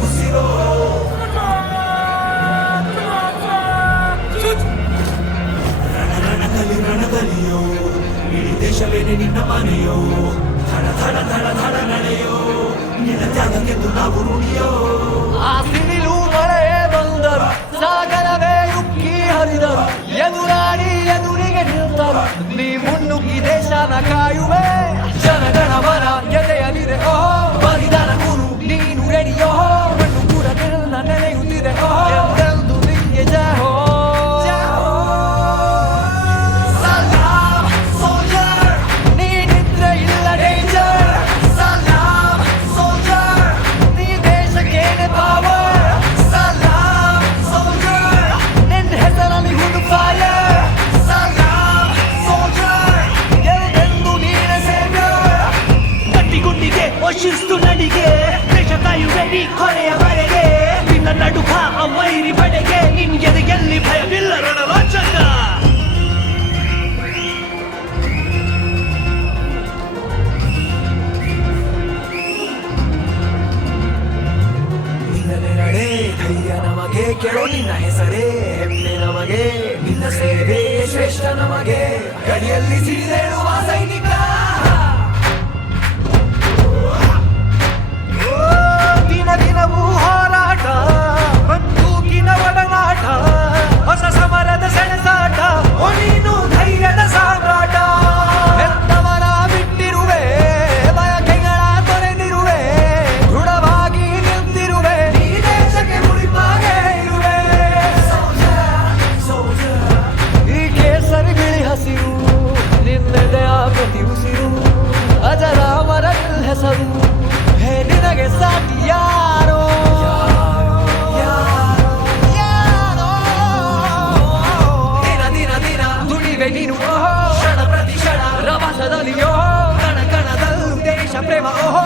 ಉಸಿರೋ ರಣದಲ್ಲಿಯೋ ಇಡೀ ದೇಶವೇನೆ ನಿನ್ನ ಮನೆಯೋ ಧಡ ಧಡ ಧಡ ಧಡ ನಡೆಯೋ ನಿನ್ನ ತ್ಯಾಗಕ್ಕೆಂದು ನಾವು ಋಣಿಯೋ ಆ ಸಿಡಿಲು ಮಳೆ ಬಂದರು ಸಾಗರವೇ ಉಕ್ಕಿ ಹರಿದರು ಎದುರಾಡಿ ಎದುರಿಗೆ ನಿಂತರು ನೀ ಮುನ್ನುಗ್ಗಿ ದೇಶನ ಕಾಯುವೆ ಜನಗಣಮನ ಎದೆಯಲಿದೆ ಓಹೋ ಬಲಿದಾನ ಗುರು ನೀನು ರೆಡಿಯೋ ಮಣ್ಣು ಕೂಡ ನಿನ್ನ ನೆನೆಯುತ್ತಿದೆ ಓಹೋ ಎಂದೆಂದು ನಿಂಗೆ ಜಯ ಹೋ ಶಿಸ್ತು ನಡಿಗೆ ದೇಶ ಕಾಯುವೆ ನೀ ಕೊನೆಯವರೆಗೆ ನಿನ್ನ ನಡುಕ ಅವೈರಿ ಬಡೆಗೆ ನಿನ್ಗೆ ಎಲ್ಲಿ ಭಯವಿಲ್ಲ ರಣರಾಜಕ ನಿನ್ನ ನೆರಳೆ ಧೈರ್ಯ ನಮಗೆ ಕೇಳೋ ನಿನ್ನ ಹೆಸರೇ ಹೆಮ್ಮೆ ನಮಗೆ ನಿನ್ನ ಸೇವೆ ಶ್ರೇಷ್ಠ ನಮಗೆ ಗಡಿಯಲ್ಲಿ ಸಿಡಿದೇಳುವ ಸೈನಿಕ ದಿನವೂ ಹೋರಾಟ ಬಂದೂಕಿನ ಒಡನಾಟ ಹೊಸ ಸಮರದ ಸೆಣಸಾಟ ನೀನು ಧೈರ್ಯದ ಸಾಮ್ರಾಟ ಹೆತ್ತವರ ಬಿಟ್ಟಿರುವೆ ಬಯಕೆಗಳ ತೊರೆದಿರುವೆ ದೃಢವಾಗಿ ನಿಂತಿರುವೆ ಈ ದೇಶಕ್ಕೆ ಮುಡಿಪಾಗೆ ಇರುವೆ ಈ ಕೇಸರಿ ಬಿಳಿ ಹಸಿರು ನಿನ್ನೆದೆಯ ಪ್ರತಿ ಉಸಿರು ಅಜರಾಮರ ಹೆಸರು ಹೇ ನಿನಗೆ ಸಾಟಿ ಯಾರೋ ದಿನ ದಿನ ದಿನ ದುಡಿವೆ ನೀನು ಓಹೋ ಕ್ಷಣ ಪ್ರತಿ ಕ್ಷಣ ರಭಸದಲ್ಲಿಯೋ ಕಣ ಕಣದಲ್ಲೂ ದೇಶ ಪ್ರೇಮ ಓಹೋ